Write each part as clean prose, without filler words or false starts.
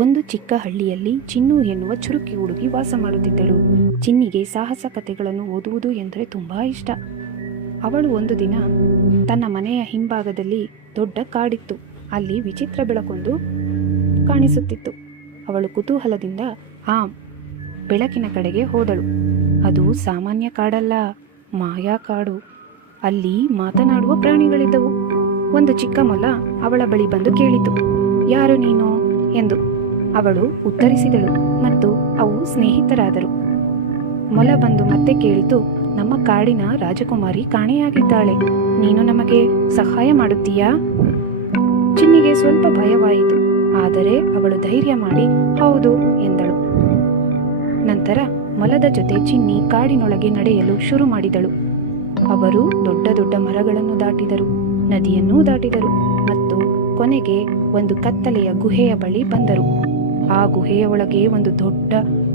ಒಂದು ಚಿಕ್ಕ ಹಳ್ಳಿಯಲ್ಲಿ ಚಿನ್ನು ಎನ್ನುವ ಚುರುಕಿ ಹುಡುಗಿ ವಾಸ ಮಾಡುತ್ತಿದ್ದಳು. ಚಿನ್ನಿಗೆ ಸಾಹಸ ಕಥೆಗಳನ್ನು ಓದುವುದು ಎಂದರೆ ತುಂಬಾ ಇಷ್ಟ. ಅವಳು ಒಂದು ದಿನ ತನ್ನ ಮನೆಯ ಹಿಂಭಾಗದಲ್ಲಿ ದೊಡ್ಡ ಕಾಡಿತ್ತು. ಅಲ್ಲಿ ವಿಚಿತ್ರ ಬೆಳಕೊಂದು ಕಾಣಿಸುತ್ತಿತ್ತು. ಅವಳು ಕುತೂಹಲದಿಂದ ಆ ಬೆಳಕಿನ ಕಡೆಗೆ ಹೋದಳು. ಅದು ಸಾಮಾನ್ಯ ಕಾಡಲ್ಲ, ಮಾಯಾ ಕಾಡು. ಅಲ್ಲಿ ಮಾತನಾಡುವ ಪ್ರಾಣಿಗಳಿದ್ದವು. ಒಂದು ಚಿಕ್ಕ ಮೊಲ ಅವಳ ಬಳಿ ಬಂದು ಕೇಳಿತು, ಯಾರು ನೀನು ಎಂದು. ಅವಳು ಉತ್ತರಿಸಿದಳು ಮತ್ತು ಅವು ಸ್ನೇಹಿತರಾದರು. ಮೊಲ ಬಂದು ಮತ್ತೆ ಕೇಳಿತು, ನಮ್ಮ ಕಾಡಿನ ರಾಜಕುಮಾರಿ ಕಾಣೆಯಾಗಿದ್ದಾಳೆ, ನೀನು ನಮಗೆ ಸಹಾಯ ಮಾಡುತ್ತೀಯಾ? ಚಿನ್ನಿಗೆ ಸ್ವಲ್ಪ ಭಯವಾಯಿತು, ಆದರೆ ಅವಳು ಧೈರ್ಯ ಮಾಡಿ ಹೌದು ಎಂದಳು. ನಂತರ ಮೊಲದ ಜೊತೆ ಚಿನ್ನಿ ಕಾಡಿನೊಳಗೆ ನಡೆಯಲು ಶುರು ಮಾಡಿದಳು. ಅವರು ದೊಡ್ಡ ದೊಡ್ಡ ಮರಗಳನ್ನು ದಾಟಿದರು, ನದಿಯನ್ನೂ ದಾಟಿದರು ಮತ್ತು ಕೊನೆಗೆ ಒಂದು ಕತ್ತಲೆಯ ಗುಹೆಯ ಬಳಿ ಬಂದರು. ಆ ಗುಹೆಯ ಒಳಗೆ ಒಂದು ದೊಡ್ಡ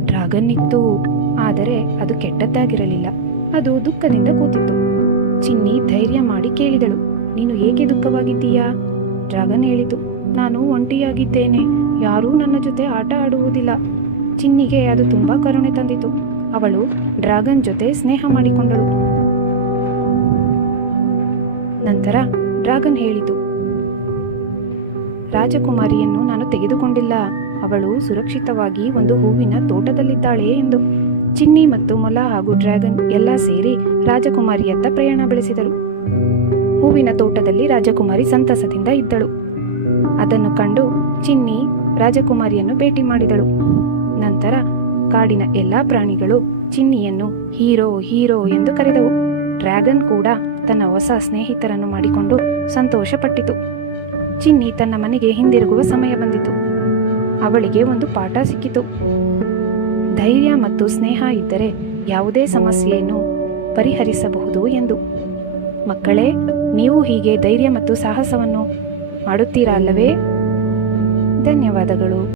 ಡ್ರಾಗನ್ ಇತ್ತು. ಆದರೆ ಅದು ಕೆಟ್ಟದ್ದಾಗಿರಲಿಲ್ಲ, ಅದು ದುಃಖದಿಂದ ಕೂತಿತ್ತು. ಚಿನ್ನಿ ಧೈರ್ಯ ಮಾಡಿ ಕೇಳಿದಳು, ನೀನು ಏಕೆ ದುಃಖವಾಗಿದ್ದೀಯಾ? ಡ್ರಾಗನ್ ಹೇಳಿತು, ನಾನು ಒಂಟಿಯಾಗಿದ್ದೇನೆ, ಯಾರೂ ನನ್ನ ಜೊತೆ ಆಟ ಆಡುವುದಿಲ್ಲ. ಚಿನ್ನಿಗೆ ಅದು ತುಂಬಾ ಕರುಣೆ ತಂದಿತು. ಅವಳು ಡ್ರಾಗನ್ ಜೊತೆ ಸ್ನೇಹ ಮಾಡಿಕೊಂಡಳು. ನಂತರ ಡ್ರಾಗನ್ ಹೇಳಿತು, ರಾಜಕುಮಾರಿಯನ್ನು ನಾನು ತೆಗೆದುಕೊಂಡಿಲ್ಲ, ಅವಳು ಸುರಕ್ಷಿತವಾಗಿ ಒಂದು ಹೂವಿನ ತೋಟದಲ್ಲಿದ್ದಾಳೆ ಎಂದು. ಚಿನ್ನಿ ಮತ್ತು ಮೊಲ ಹಾಗೂ ಡ್ರ್ಯಾಗನ್ ಎಲ್ಲ ಸೇರಿ ರಾಜಕುಮಾರಿಯತ್ತ ಪ್ರಯಾಣ ಬೆಳೆಸಿದರು. ಹೂವಿನ ತೋಟದಲ್ಲಿ ರಾಜಕುಮಾರಿ ಸಂತಸದಿಂದ ಇದ್ದಳು. ಅದನ್ನು ಕಂಡು ಚಿನ್ನಿ ರಾಜಕುಮಾರಿಯನ್ನು ಭೇಟಿ ಮಾಡಿದಳು. ನಂತರ ಕಾಡಿನ ಎಲ್ಲಾ ಪ್ರಾಣಿಗಳು ಚಿನ್ನಿಯನ್ನು ಹೀರೋ ಹೀರೋ ಎಂದು ಕರೆದವು. ಡ್ರ್ಯಾಗನ್ ಕೂಡ ತನ್ನ ಹೊಸ ಸ್ನೇಹಿತರನ್ನು ಮಾಡಿಕೊಂಡು ಸಂತೋಷಪಟ್ಟಿತು. ಚಿನ್ನಿ ತನ್ನ ಮನೆಗೆ ಹಿಂದಿರುಗುವ ಸಮಯ ಬಂದಿತು. ಅವಳಿಗೆ ಒಂದು ಪಾಠ ಸಿಕ್ಕಿತು. ಧೈರ್ಯ ಮತ್ತು ಸ್ನೇಹ ಇದ್ದರೆ ಯಾವುದೇ ಸಮಸ್ಯೆಯನ್ನು ಪರಿಹರಿಸಬಹುದು ಎಂದು. ಮಕ್ಕಳೇ, ನೀವು ಹೀಗೆ ಧೈರ್ಯ ಮತ್ತು ಸಾಹಸವನ್ನು ಮಾಡುತ್ತೀರಾ ಅಲ್ಲವೇ? ಧನ್ಯವಾದಗಳು.